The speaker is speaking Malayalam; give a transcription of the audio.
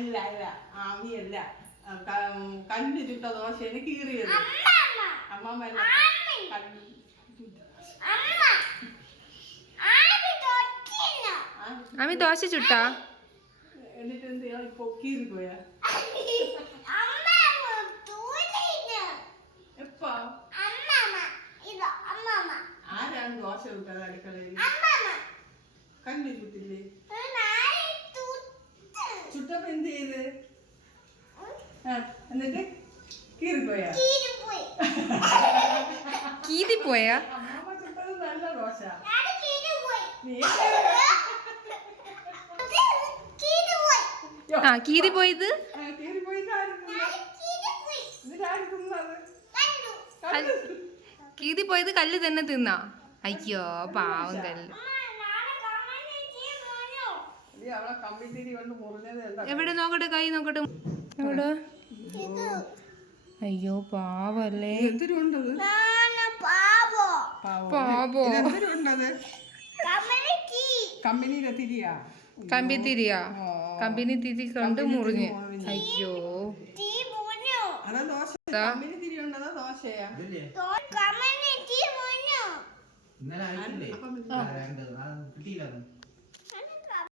അല്ല അല്ല ആമിയല്ല കല്ല് ചുട്ട ദോശയാണ് കീറിയത്. അമ്മമ്മ ആമി ദോശ ചുട്ടാ? എന്നിട്ട് എന്ത് ഇപ്പൊ കീറിപ്പോയാ? എപ്പോ ആരാണ് ദോശ ചുട്ടത് അടുക്കളയിൽ? കല്ല് ചുട്ടില്ലേ? ചുട്ടപ്പോ എന്ത് ചെയ്ത്? എന്നിട്ട് കീറിപ്പോയാ? കീറിപ്പോയാ? അമ്മമ്മ ചുട്ടത് നല്ല ദോശ. ആ കീറിപ്പോയത് കീറിപ്പോയത് കല്ല് തന്നെ തിന്നാ? അയ്യോ പാവം കല്ല്. എവിടെ നോക്കട്ടെ, കൈ നോക്കട്ടെ. എവിടെ? അയ്യോ പാവല്ലേ. പാവോ? കമ്പനിയിലെ തിരിയാ? കമ്പിത്തിരിയാ? കമ്പനി തിരി കൊണ്ട് മുറിഞ്ഞ്. അയ്യോ അതാ ദോശ. കമ്പനി തിരി ഉണ്ടതാ ദോശയാ? ഇന്നലെ